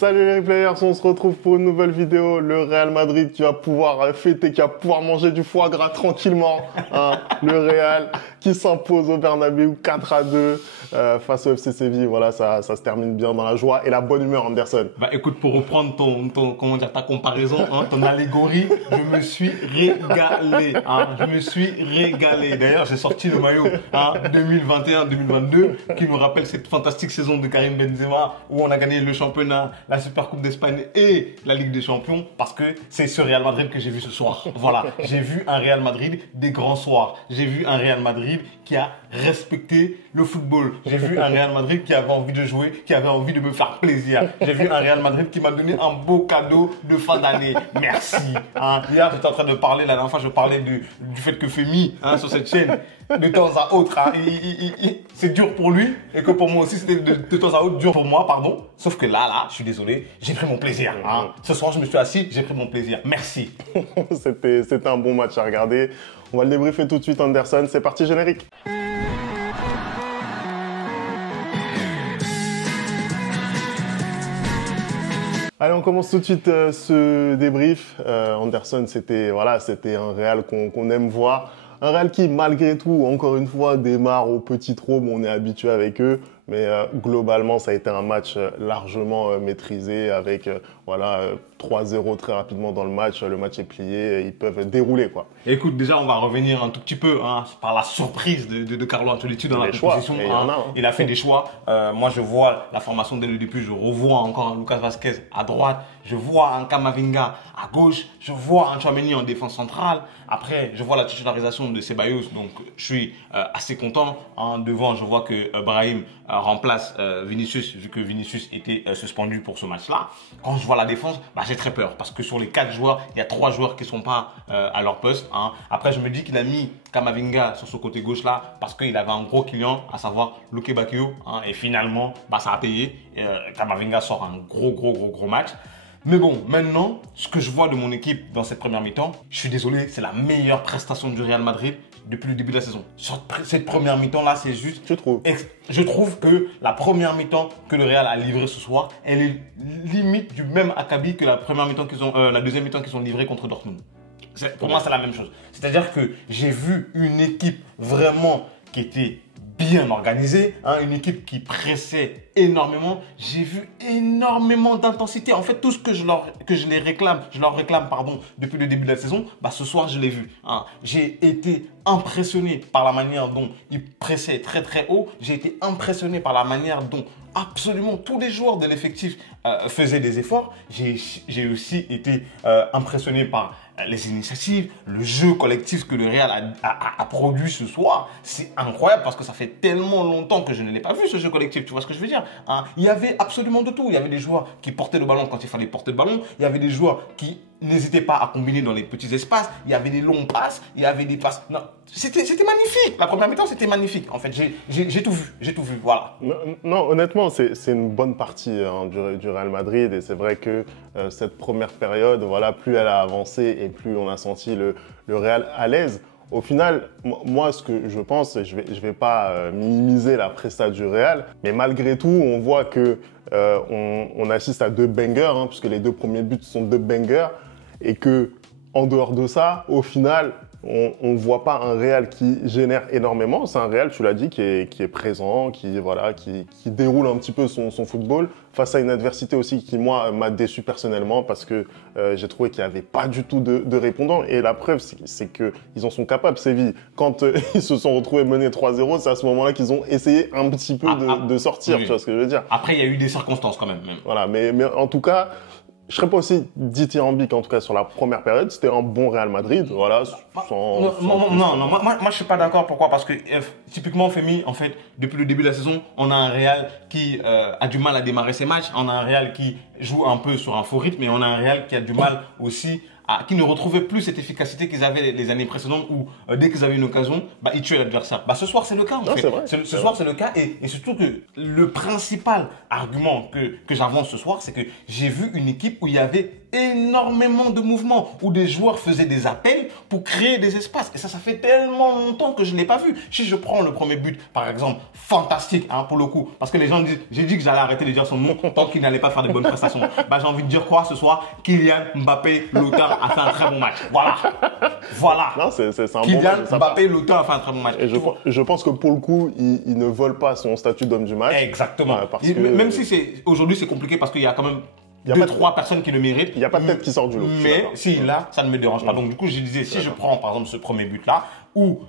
Salut les players, on se retrouve pour une nouvelle vidéo. Le Real Madrid qui va pouvoir fêter, qui va pouvoir manger du foie gras tranquillement. Hein. Le Real qui s'impose au Bernabéu 4-2 face au FC Séville. Voilà, ça se termine bien dans la joie et la bonne humeur, Anderson. Bah écoute, pour reprendre comment dire, ta comparaison, hein, ton allégorie, je me suis régalé. Hein, je me suis régalé. D'ailleurs, j'ai sorti le maillot 2021-2022 qui nous rappelle cette fantastique saison de Karim Benzema où on a gagné le championnat, la Super Coupe d'Espagne et la Ligue des Champions parce que c'est ce Real Madrid que j'ai vu ce soir. Voilà, j'ai vu un Real Madrid des grands soirs. J'ai vu un Real Madrid qui a respecté le football. J'ai vu un Real Madrid qui avait envie de jouer, qui avait envie de me faire plaisir. J'ai vu un Real Madrid qui m'a donné un beau cadeau de fin d'année. Merci. Hein. Hier, j'étais en train de parler, la dernière fois, je parlais du fait que Femi, sur cette chaîne, de temps à autre, c'est dur pour lui et que pour moi aussi, c'était de temps à autre dur pour moi, pardon. Sauf que là, je suis désolé, j'ai pris mon plaisir. Hein. Ce soir, je me suis assis, j'ai pris mon plaisir. Merci. C'était un bon match à regarder. On va le débriefer tout de suite, Anderson. C'est parti, générique. Allez, on commence tout de suite ce débrief. Anderson, c'était un Real qu'on aime voir. Un Real qui, malgré tout, encore une fois, démarre au petit trot. Bon, on est habitué avec eux. Mais globalement, ça a été un match largement maîtrisé avec 3-0 très rapidement dans le match. Le match est plié, ils peuvent dérouler, quoi. Écoute, déjà, on va revenir un tout petit peu par la surprise de Carlo Ancelotti dans la composition. Il a fait des choix. Moi, je vois la formation dès le début. Je revois encore un Lucas Vazquez à droite. Je vois un Camavinga à gauche. Je vois un Tchouaméni en défense centrale. Après, je vois la titularisation de Ceballos. Donc, je suis assez content. Devant, je vois que Brahim remplace Vinicius, vu que Vinicius était suspendu pour ce match-là. Quand je vois la défense, j'ai très peur parce que sur les 4 joueurs, il y a 3 joueurs qui ne sont pas à leur poste. Hein. Après, je me dis qu'il a mis Camavinga sur ce côté gauche-là parce qu'il avait un gros client, à savoir Luque Bacchio. Hein, et finalement, ça a payé. Camavinga sort un gros match. Mais bon, maintenant, ce que je vois de mon équipe dans cette première mi-temps, je suis désolé, c'est la meilleure prestation du Real Madrid depuis le début de la saison. Sur cette première mi-temps-là, c'est juste... Je trouve que la première mi-temps que le Real a livrée ce soir, elle est limite du même acabit que la première mi-temps la deuxième mi-temps qu'ils ont livrée contre Dortmund. Pour moi, c'est la même chose. C'est-à-dire que j'ai vu une équipe vraiment qui était bien organisée, une équipe qui pressait énormément. J'ai vu énormément d'intensité. En fait, tout ce que je leur réclame depuis le début de la saison, ce soir, je l'ai vu. J'ai été impressionné par la manière dont ils pressaient très haut. J'ai été impressionné par la manière dont absolument tous les joueurs de l'effectif faisaient des efforts. J'ai aussi été impressionné par les initiatives, le jeu collectif que le Real a produit ce soir. C'est incroyable parce que ça fait tellement longtemps que je ne l'ai pas vu, ce jeu collectif. Tu vois ce que je veux dire? Il y avait absolument de tout. Il y avait des joueurs qui portaient le ballon quand il fallait porter le ballon. Il y avait des joueurs qui n'hésitaient pas à combiner dans les petits espaces. Il y avait des longs passes. Il y avait des passes. Non, c'était magnifique. La première mi-temps, c'était magnifique. En fait, j'ai tout vu. J'ai tout vu. Voilà. Non, honnêtement, c'est une bonne partie du Real Madrid. Et c'est vrai que cette première période, plus elle a avancé et plus on a senti le Real à l'aise. Au final, moi, ce que je pense, je vais pas minimiser la presta du Real, mais malgré tout, on voit que on assiste à 2 bangers, puisque les 2 premiers buts sont 2 bangers, et que en dehors de ça, au final, on ne voit pas un Real qui génère énormément. C'est un Real, tu l'as dit, qui est présent, qui déroule un petit peu son football face à une adversité aussi qui, moi, m'a déçu personnellement parce que j'ai trouvé qu'il n'y avait pas du tout de répondants. Et la preuve, c'est qu'ils en sont capables, Séville. Quand ils se sont retrouvés menés 3-0, c'est à ce moment-là qu'ils ont essayé un petit peu de sortir, oui. Tu vois ce que je veux dire. Après, il y a eu des circonstances quand même. Voilà, mais en tout cas... Je ne serais pas aussi dithyrambique, en tout cas sur la première période. C'était un bon Real Madrid, voilà. Non, moi je suis pas d'accord. Pourquoi? Parce que typiquement, Femi, en fait, depuis le début de la saison, on a un Real qui a du mal à démarrer ses matchs. On a un Real qui joue un peu sur un faux rythme, mais on a un Real qui a du mal aussi qui ne retrouvaient plus cette efficacité qu'ils avaient les années précédentes où dès qu'ils avaient une occasion, ils tuaient l'adversaire. Ce soir, c'est le cas en fait. Ce soir, c'est le cas et surtout que le principal argument que j'avance ce soir, c'est que j'ai vu une équipe où il y avait énormément de mouvements où des joueurs faisaient des appels pour créer des espaces. Et ça fait tellement longtemps que je ne l'ai pas vu. Si je prends le premier but, par exemple, fantastique, hein, pour le coup, parce que les gens disent, j'ai dit que j'allais arrêter de dire son nom tant qu'il n'allait pas faire de bonnes prestations. Bah, j'ai envie de dire quoi ce soir? Kylian Mbappé Lautaro a fait un très bon match. Voilà. Voilà. Non, c'est un Kylian bon match. Mbappé Lautaro a fait un très bon match. Et je pense que pour le coup, il ne vole pas son statut d'homme du match. Exactement. Même si aujourd'hui c'est compliqué parce qu'il y a quand même 2-3 personnes qui le méritent. Il n'y a pas de tête qui sort du lot. Mais s'il l'a, ça ne me dérange pas. Donc du coup, je disais, si je prends par exemple ce premier but-là, où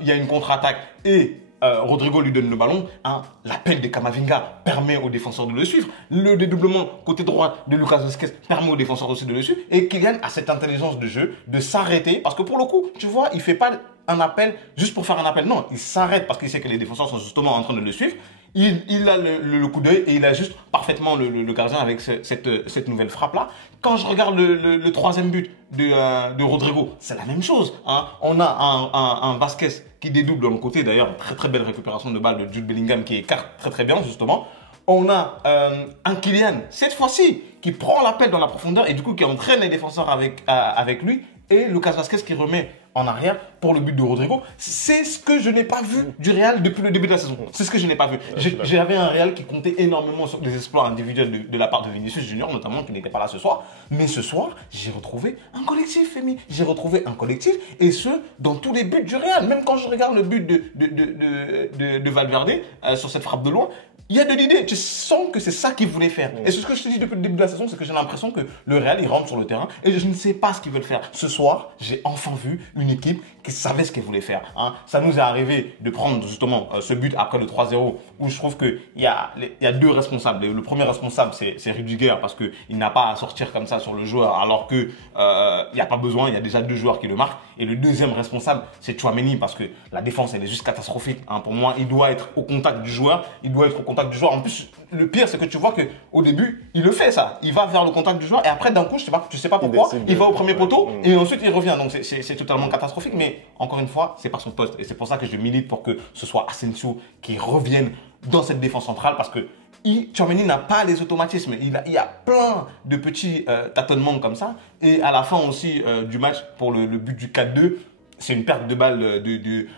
il y a une contre-attaque et Rodrigo lui donne le ballon, hein, l'appel de Camavinga permet aux défenseurs de le suivre. Le dédoublement côté droit de Lucas Vazquez permet aux défenseurs aussi de le suivre. Et Kylian a cette intelligence de jeu de s'arrêter. Parce que pour le coup, tu vois, il ne fait pas un appel juste pour faire un appel. Non, il s'arrête parce qu'il sait que les défenseurs sont justement en train de le suivre. Il a le coup d'œil et il ajuste parfaitement le gardien avec cette nouvelle frappe-là. Quand je regarde le troisième but de Rodrigo, c'est la même chose. Hein. On a un Vasquez qui dédouble dans le côté. D'ailleurs, très très belle récupération de balle de Jude Bellingham qui écarte très très bien justement. On a un Kylian, cette fois-ci, qui prend l'appel dans la profondeur et du coup qui entraîne les défenseurs avec lui. Et Lucas Vazquez qui remet en arrière pour le but de Rodrigo. C'est ce que je n'ai pas vu du Real depuis le début de la saison. C'est ce que je n'ai pas vu. J'avais un Real qui comptait énormément sur des exploits individuels de la part de Vinicius Junior, notamment, qui n'était pas là ce soir. Mais ce soir, j'ai retrouvé un collectif, Femi. J'ai retrouvé un collectif, et ce, dans tous les buts du Real. Même quand je regarde le but de Valverde sur cette frappe de loin, il y a de l'idée, tu sens que c'est ça qu'il voulait faire. Et c'est ce que je te dis depuis le début de la saison, c'est que j'ai l'impression que le Real, il rentre sur le terrain et je ne sais pas ce qu'ils veulent faire. Ce soir, j'ai enfin vu une équipe qui savait ce qu'elle voulait faire. Hein. Ça nous est arrivé de prendre justement ce but après le 3-0 où je trouve qu'il y a deux responsables. Le premier responsable, c'est Rudiger parce qu'il n'a pas à sortir comme ça sur le joueur alors qu'il n'y a pas besoin, il y a déjà 2 joueurs qui le marquent. Et le deuxième responsable, c'est Tchouaméni parce que la défense, elle est juste catastrophique. Hein. Pour moi, il doit être au contact du joueur. En plus, le pire, c'est que tu vois qu'au début, il le fait ça. Il va vers le contact du joueur et après, d'un coup, tu sais pas pourquoi, il va au premier poteau et ensuite il revient. Donc, c'est totalement catastrophique. Mais encore une fois, c'est pas son poste. Et c'est pour ça que je milite pour que ce soit Asensio qui revienne dans cette défense centrale parce que Tchouaméni n'a pas les automatismes. Il y a plein de petits tâtonnements comme ça. Et à la fin aussi du match, pour le but du 4-2, c'est une perte de balle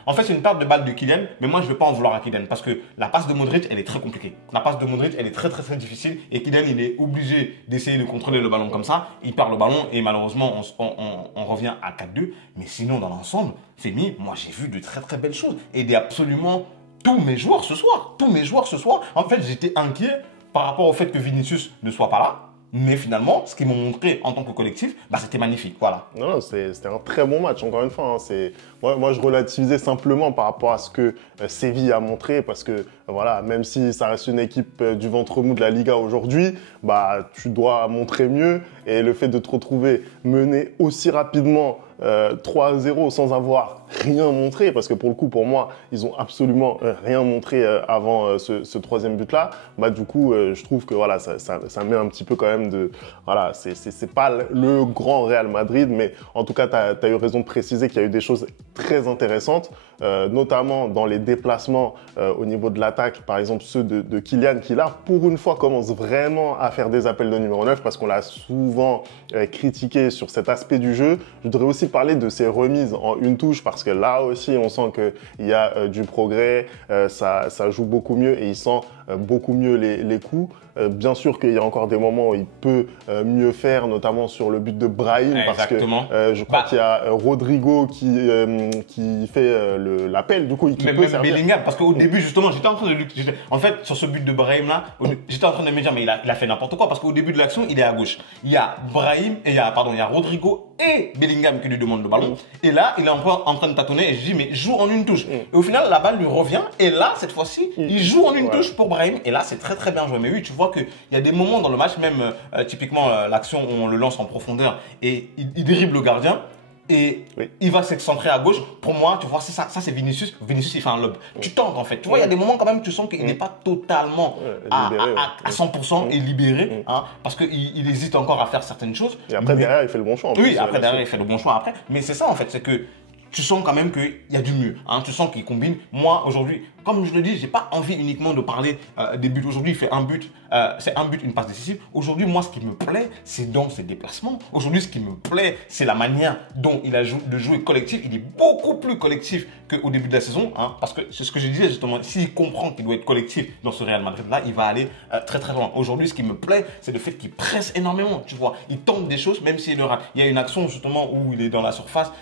En fait, c'est une perte de balle de Kylian, mais moi, je ne veux pas en vouloir à Kylian parce que la passe de Modric, elle est très compliquée. La passe de Modric, elle est très, très, très difficile et Kylian, il est obligé d'essayer de contrôler le ballon comme ça. Il perd le ballon et malheureusement, on revient à 4-2. Mais sinon, dans l'ensemble, Femi, moi, j'ai vu de très, très belles choses et absolument tous mes joueurs ce soir. Tous mes joueurs ce soir. En fait, j'étais inquiet par rapport au fait que Vinicius ne soit pas là. Mais finalement, ce qu'ils m'ont montré en tant que collectif, bah, c'était magnifique. Voilà. Non, c'était un très bon match, encore une fois. Hein. Moi, je relativisais simplement par rapport à ce que Séville a montré, parce que, voilà, même si ça reste une équipe du ventre mou de la Liga aujourd'hui, bah, tu dois montrer mieux. Et le fait de te retrouver mené aussi rapidement 3-0 sans avoir rien montré, parce que pour le coup, pour moi, ils ont absolument rien montré avant ce troisième but-là. Bah, du coup, je trouve que voilà, ça met un petit peu quand même de... Voilà, c'est pas le grand Real Madrid, mais en tout cas, tu as eu raison de préciser qu'il y a eu des choses très intéressantes, notamment dans les déplacements au niveau de l'attaque, par exemple ceux de Kylian, qui là, pour une fois, commence vraiment à faire des appels de numéro 9, parce qu'on l'a souvent critiqué sur cet aspect du jeu. Je voudrais aussi parler de ses remises en une touche, parce que là aussi, on sent qu'il y a du progrès, ça joue beaucoup mieux et il sent beaucoup mieux les coups. Bien sûr qu'il y a encore des moments où il peut mieux faire, notamment sur le but de Brahim, parce que je crois qu'il y a Rodrigo qui fait l'appel, du coup, qui peut servir. Bellingham, parce qu'au début, justement, j'étais en train de... En fait, sur ce but de Brahim là, j'étais en train de me dire, mais il a fait n'importe quoi, parce qu'au début de l'action, il est à gauche. Il y a Brahim, il y a Rodrigo et Bellingham qui lui demandent le ballon. Et là, il est en train de tâtonner et je dis, mais joue en une touche. Et au final, la balle lui revient. Et là, cette fois-ci, il joue en une touche pour Brahim. Et là, c'est très très bien joué. Mais oui, tu vois qu'il y a des moments dans le match, même typiquement l'action où on le lance en profondeur et il dribble le gardien. Et il va s'excentrer à gauche. Pour moi, tu vois, ça c'est Vinicius. Vinicius, il fait un lob. Tu tentes en fait. Tu vois, il y a des moments quand même, tu sens qu'il n'est pas totalement à 100% et libéré. Hein, parce qu'il hésite encore à faire certaines choses. Et après, derrière, il fait le bon choix. Oui, après, derrière, il fait le bon choix après. Mais c'est ça en fait, c'est que tu sens quand même qu'il y a du mieux. Hein, tu sens qu'il combine. Moi, aujourd'hui, comme je le dis, j'ai pas envie uniquement de parler des buts. Aujourd'hui, il fait un but c'est un but, une passe décisive. Aujourd'hui, moi, ce qui me plaît, c'est dans ses déplacements. Aujourd'hui, ce qui me plaît, c'est la manière dont il a de jouer collectif. Il est beaucoup plus collectif qu'au début de la saison, hein, parce que c'est ce que je disais justement. S'il comprend qu'il doit être collectif dans ce Real Madrid-là, il va aller très très loin. Aujourd'hui, ce qui me plaît, c'est le fait qu'il presse énormément. Tu vois, il tente des choses, même s'il le rate. Il y a une action justement où il est dans la surface,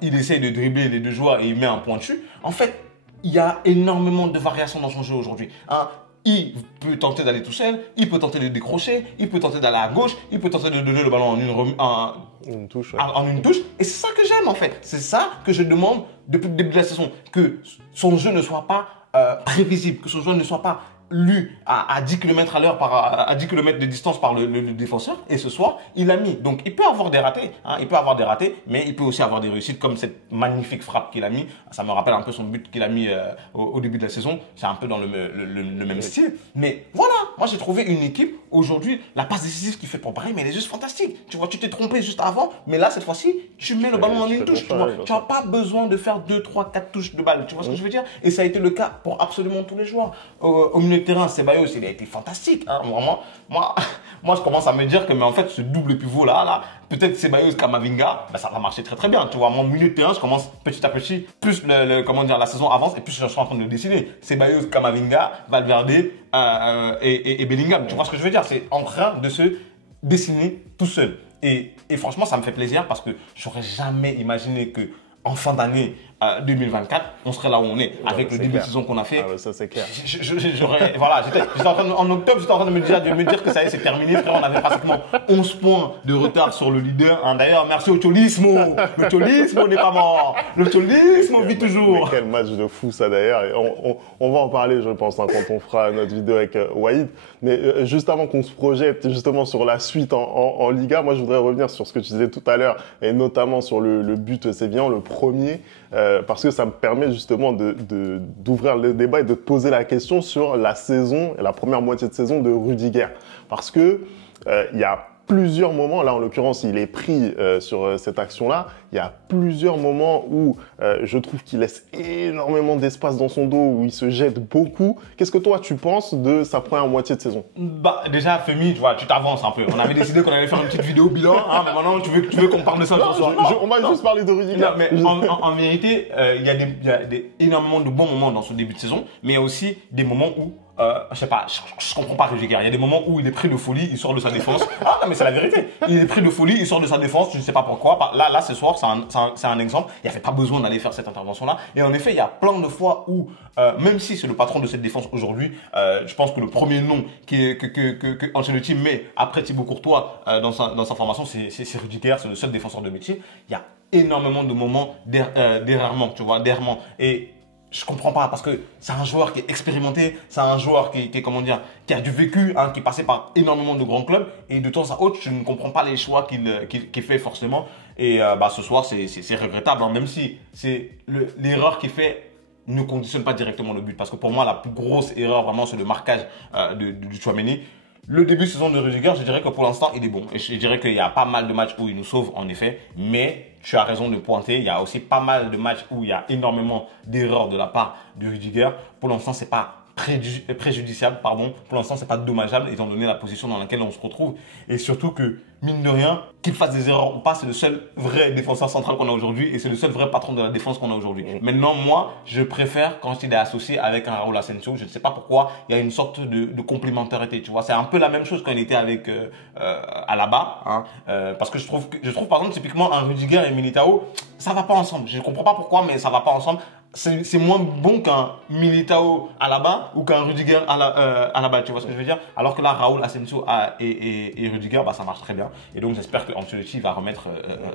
il essaye de dribbler les deux joueurs et il met un point dessus. En fait, il y a énormément de variations dans son jeu aujourd'hui. Hein. Il peut tenter d'aller tout seul, il peut tenter de décrocher, il peut tenter d'aller à gauche, il peut tenter de donner le ballon en une touche. En une touche. Et c'est ça que j'aime en fait. C'est ça que je demande depuis le début de la saison. Que son jeu ne soit pas prévisible, que son jeu ne soit pas lu à 10 km à l'heure, à 10 km de distance par le défenseur. Et ce soir, il a mis. Donc, il peut avoir des ratés. Hein, il peut avoir des ratés, mais il peut aussi avoir des réussites comme cette magnifique frappe qu'il a mis. Ça me rappelle un peu son but qu'il a mis au début de la saison. C'est un peu dans le même style. Mais voilà, moi j'ai trouvé une équipe aujourd'hui, la passe décisive qu'il fait pour Brahim, elle est juste fantastique. Tu vois, tu t'es trompé juste avant, mais là, cette fois-ci, tu mets le ballon en une touche. Tu n'as pas besoin de faire 2, 3, 4 touches de balle. Tu vois ce que je veux dire? Et ça a été le cas pour absolument tous les joueurs. Au milieu de terrain, Ceballos, il a été fantastique. Hein. Vraiment, moi, je commence à me dire que, mais en fait, ce double pivot là, peut-être Ceballos, Camavinga, ben, ça va marcher très très bien. Tu vois, mon milieu de terrain, je commence petit à petit, plus la saison avance et plus je suis en train de le dessiner. Ceballos, Camavinga, Valverde et Bellingham. Tu vois ce que je veux dire? C'est en train de se dessiner tout seul. Et franchement, ça me fait plaisir parce que j'aurais jamais imaginé que en fin d'année 2024, on serait là où on est, avec le début de saison qu'on a fait. Ah ouais, ça c'est clair. Voilà, en octobre, j'étais en train de me dire que ça y est, c'est terminé, frère. On avait pratiquement 11 points de retard sur le leader. Hein. D'ailleurs, merci au Cholismo. Le Cholismo n'est pas mort. Le Cholismo vit toujours. Mais quel match de fou ça d'ailleurs. On va en parler, je pense, hein, quand on fera notre vidéo avec Wahid. Mais juste avant qu'on se projette justement sur la suite en Liga, moi je voudrais revenir sur ce que tu disais tout à l'heure, et notamment sur le but sévillan, le premier. Parce que ça me permet justement d'ouvrir le débat et de te poser la question sur la saison, la première moitié de saison de Rudiger. Parce que il y a plusieurs moments, là en l'occurrence il est pris sur cette action-là, il y a plusieurs moments où je trouve qu'il laisse énormément d'espace dans son dos, où il se jette beaucoup. Qu'est-ce que toi tu penses de sa première moitié de saison? Bah déjà Femi, tu t'avances un peu. On avait décidé qu'on allait faire une petite vidéo bilan, hein, mais maintenant tu veux qu'on parle de ça ce soir. On va juste parler de Rudiger. Non, mais en vérité, il y a énormément de bons moments dans ce début de saison, mais il y a aussi des moments où je sais pas, je comprends pas Rudiger. Il y a des moments où il est pris de folie, il sort de sa défense. Ah non, mais c'est la vérité. Il est pris de folie, il sort de sa défense, je ne sais pas pourquoi. Là, ce soir, c'est un exemple. Il n'y avait pas besoin d'aller faire cette intervention-là. Et en effet, il y a plein de fois où, même si c'est le patron de cette défense aujourd'hui, je pense que le premier nom que Ancelotti met après Thibaut Courtois dans sa formation, c'est Rudiger, c'est le seul défenseur de métier. Il y a énormément de moments d'errement, tu vois, d'errement. Et je comprends pas parce que c'est un joueur qui est expérimenté, c'est un joueur qui a du vécu, hein, qui est passé par énormément de grands clubs et de temps à autre, je ne comprends pas les choix qu'il fait forcément. Et ce soir, c'est regrettable, hein, même si l'erreur qu'il fait ne conditionne pas directement le but. Parce que pour moi, la plus grosse erreur vraiment, c'est le marquage du Tchouaméni. Le début de saison de Rudiger, je dirais que pour l'instant, il est bon. Et je dirais qu'il y a pas mal de matchs où il nous sauve, en effet. Mais tu as raison de pointer. Il y a aussi pas mal de matchs où il y a énormément d'erreurs de la part de Rudiger. Pour l'instant, c'est pas préjudiciable, pardon. Pour l'instant, c'est pas dommageable, étant donné la position dans laquelle on se retrouve. Et surtout que, mine de rien, qu'il fasse des erreurs ou pas, c'est le seul vrai défenseur central qu'on a aujourd'hui et c'est le seul vrai patron de la défense qu'on a aujourd'hui. Maintenant, moi, je préfère quand il est associé avec un Raúl Asensio. Je ne sais pas pourquoi, il y a une sorte de complémentarité, tu vois. C'est un peu la même chose quand il était avec Alaba, hein, parce que je trouve par exemple, typiquement, un Rudiger et Militao, ça va pas ensemble. Je ne comprends pas pourquoi, mais ça va pas ensemble. C'est moins bon qu'un Militao Alaba ou qu'un Rudiger Alaba, tu vois ce que je veux dire? Alors que là, Raúl Asensio et Rudiger, bah, ça marche très bien. Et donc, j'espère que Ancelotti va remettre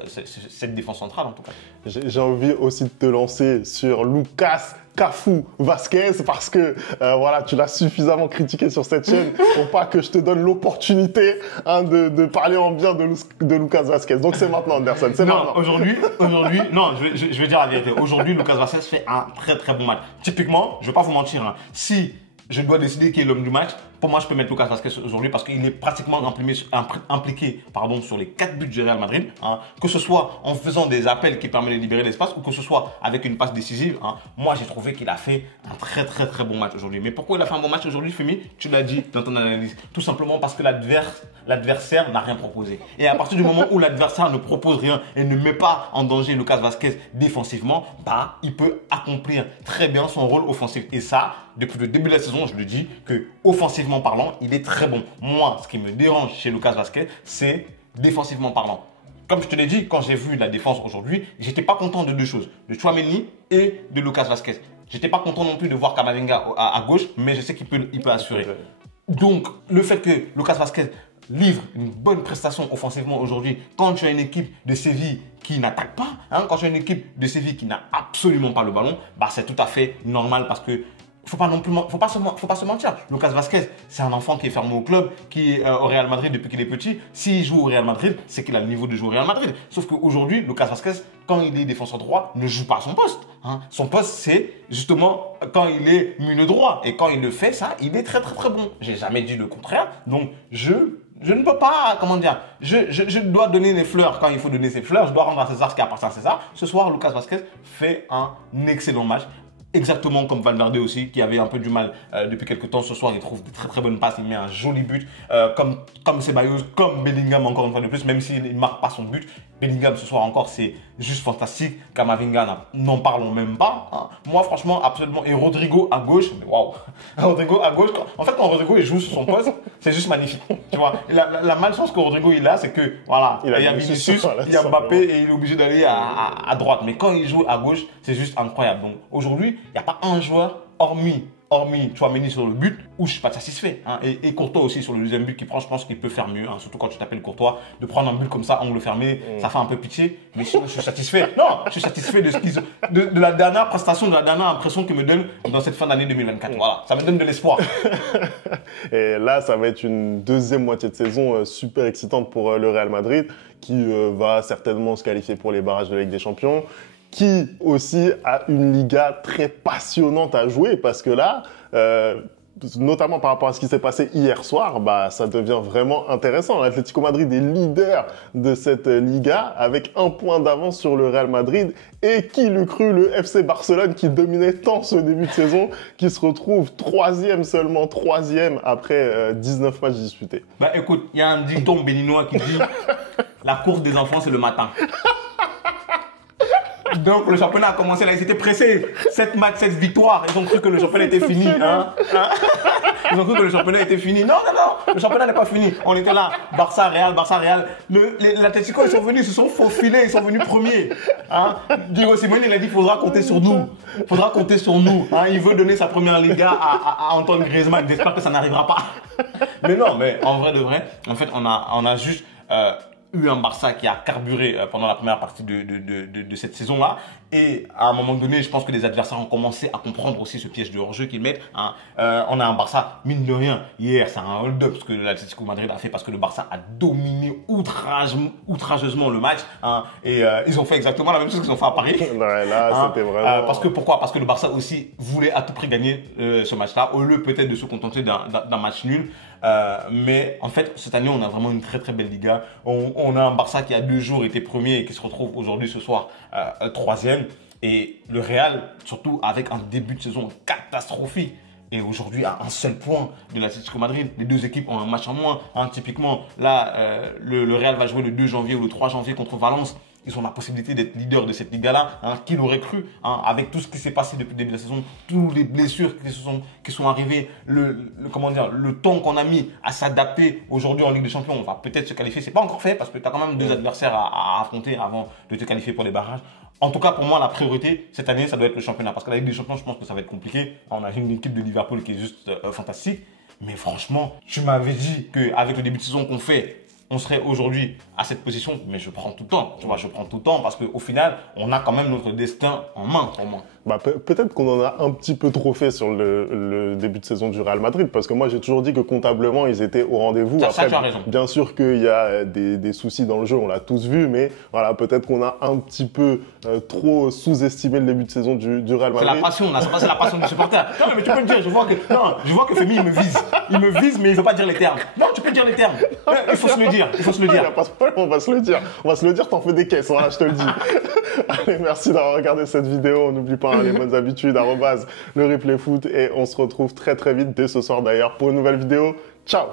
cette défense centrale, en tout cas. J'ai envie aussi de te lancer sur Lucas Cafu Vasquez parce que voilà, tu l'as suffisamment critiqué sur cette chaîne pour pas que je te donne l'opportunité, hein, de parler en bien de Lucas Vasquez. Donc c'est maintenant, Anderson, c'est maintenant. Aujourd'hui, non, je vais dire la vérité. Aujourd'hui, Lucas Vasquez fait un très très bon match. Typiquement, je vais pas vous mentir, hein, si je dois décider qui est l'homme du match, Pour moi, je peux mettre Lucas Vazquez aujourd'hui parce qu'il est pratiquement impliqué sur les 4 buts du Real Madrid. Hein, que ce soit en faisant des appels qui permettent de libérer l'espace ou que ce soit avec une passe décisive. Hein, moi, j'ai trouvé qu'il a fait un très bon match aujourd'hui. Mais pourquoi il a fait un bon match aujourd'hui, Femi? Tu l'as dit dans ton analyse. Tout simplement parce que l'adversaire n'a rien proposé. Et à partir du moment où l'adversaire ne propose rien et ne met pas en danger Lucas Vazquez défensivement, il peut accomplir très bien son rôle offensif. Et ça, depuis le début de la saison, je le dis que offensivement parlant, il est très bon. Moi, ce qui me dérange chez Lucas Vazquez, c'est défensivement parlant. Comme je te l'ai dit, quand j'ai vu la défense aujourd'hui, j'étais pas content de 2 choses, de Tchouaméni et de Lucas Vazquez. J'étais pas content non plus de voir Camavinga à gauche, mais je sais qu'il peut assurer. Donc, le fait que Lucas Vazquez livre une bonne prestation offensivement aujourd'hui, quand tu as une équipe de Séville qui n'attaque pas, quand tu as une équipe de Séville qui n'a absolument pas le ballon, c'est tout à fait normal parce que faut pas se mentir. Lucas Vazquez, c'est un enfant qui est fermé au club, qui est au Real Madrid depuis qu'il est petit. S'il joue au Real Madrid, c'est qu'il a le niveau de jouer au Real Madrid. Sauf qu'aujourd'hui, Lucas Vazquez, quand il est défenseur droit, ne joue pas à son poste. Hein. Son poste, c'est justement quand il est milieu droit. Et quand il le fait, ça, il est très bon. J'ai jamais dit le contraire. Donc, je ne peux pas, je dois donner les fleurs quand il faut donner ses fleurs. Je dois rendre à César ce qui appartient à César. Ce soir, Lucas Vazquez fait un excellent match. Exactement comme Valverde aussi, qui avait un peu du mal depuis quelques temps. Ce soir, il trouve de très bonnes passes. Il met un joli but, comme Ceballos, comme Bellingham encore une fois de plus, même s'il ne marque pas son but. Bellingham ce soir encore, c'est juste fantastique. Camavinga, n'en parlons même pas. Hein. Moi, franchement, absolument. Et Rodrigo à gauche, waouh. Rodrigo à gauche, en fait, quand Rodrigo il joue sur son poste, c'est juste magnifique. Tu vois, la malchance que Rodrigo il a, c'est que voilà, il y a Vinicius, il y a Mbappé et il est obligé d'aller à droite. Mais quand il joue à gauche, c'est juste incroyable. Donc aujourd'hui, il n'y a pas un joueur hormis Tchouaméni sur le but où je ne suis pas satisfait. Hein. Et Courtois aussi sur le deuxième but qui prend, je pense qu'il peut faire mieux. Hein. Surtout quand tu t'appelles Courtois, de prendre un but comme ça, angle fermé, ça fait un peu pitié. Mais sinon, je suis satisfait. Non, je suis satisfait de la dernière prestation, de la dernière impression que me donne dans cette fin d'année 2024. Voilà, ça me donne de l'espoir. Et là, ça va être une deuxième moitié de saison super excitante pour le Real Madrid qui va certainement se qualifier pour les barrages de la Ligue des Champions, qui aussi a une Liga très passionnante à jouer parce que là, notamment par rapport à ce qui s'est passé hier soir, ça devient vraiment intéressant. L'Atlético Madrid est leader de cette Liga avec 1 point d'avance sur le Real Madrid et qui l'eût cru, le FC Barcelone qui dominait tant ce début de saison, qui se retrouve seulement troisième après 19 matchs disputés. Écoute, il y a un dicton béninois qui dit la course des enfants c'est le matin. Donc le championnat a commencé là, ils étaient pressés. 7 matchs, 7 victoires. Ils ont cru que le championnat était fini. Ils ont cru que le championnat était fini. Non, le championnat n'est pas fini. On était là, Barça, Real. L'Atlético, ils sont venus, ils se sont faufilés, ils sont venus premiers. Diego Simeone, il a dit, il faudra compter sur nous. Il veut donner sa première Liga à Antoine Griezmann. J'espère que ça n'arrivera pas. Mais non, mais en vrai de vrai, en fait, on a juste eu un Barça qui a carburé pendant la première partie de cette saison-là. Et à un moment donné, je pense que les adversaires ont commencé à comprendre aussi ce piège de hors-jeu qu'ils mettent. Hein. On a un Barça, mine de rien, hier, c'est un hold-up ce que l'Atlético Madrid a fait parce que le Barça a dominé outrageusement le match. Hein. Et ils ont fait exactement la même chose qu'ils ont fait à Paris. Ouais, là, c'était vraiment... Pourquoi ? Parce que le Barça aussi voulait à tout prix gagner ce match-là, au lieu peut-être de se contenter d'un match nul. Mais en fait, cette année, on a vraiment une très belle Liga. On a un Barça qui a 2 jours était premier et qui se retrouve aujourd'hui, ce soir, 3e. Et le Real, surtout avec un début de saison catastrophique. Et aujourd'hui, à un seul point de l'Atlético Madrid, les 2 équipes ont un match en moins. Typiquement, là, le Real va jouer le 2 janvier ou le 3 janvier contre Valence. Ils ont la possibilité d'être leader de cette Liga-là. Qui l'aurait cru, avec tout ce qui s'est passé depuis le début de la saison, toutes les blessures qui sont arrivées, le temps qu'on a mis à s'adapter aujourd'hui en Ligue des Champions. On va peut-être se qualifier. C'est pas encore fait parce que tu as quand même 2 adversaires à affronter avant de te qualifier pour les barrages. En tout cas, pour moi, la priorité cette année, ça doit être le championnat. Parce que la Ligue des Champions, je pense que ça va être compliqué. On a une équipe de Liverpool qui est juste fantastique. Mais franchement, tu m'avais dit qu'avec le début de saison qu'on fait, on serait aujourd'hui à cette position, mais je prends tout le temps. Tu vois, je prends tout le temps parce qu'au final, on a quand même notre destin en main pour moi. Bah, peut-être qu'on en a un petit peu trop fait sur le début de saison du Real Madrid, parce que moi j'ai toujours dit que comptablement ils étaient au rendez-vous. Ça, tu as raison. Bien sûr qu'il y a des soucis dans le jeu, on l'a tous vu, mais voilà, peut-être qu'on a un petit peu trop sous-estimé le début de saison du Real Madrid. C'est la passion, là, c'est la passion du supporter. Non, mais tu peux le dire, je vois que Femi il me vise. Il me vise, mais il veut pas dire les termes. Non, tu peux dire les termes. Il faut se le dire, il faut se le dire. Il n'y a pas de problème, on va se le dire. On va se le dire, t'en fais des caisses, voilà, je te le dis. Allez, merci d'avoir regardé cette vidéo. N'oublie pas les bonnes habitudes, @ le replay foot. Et on se retrouve très très vite, dès ce soir d'ailleurs, pour une nouvelle vidéo. Ciao!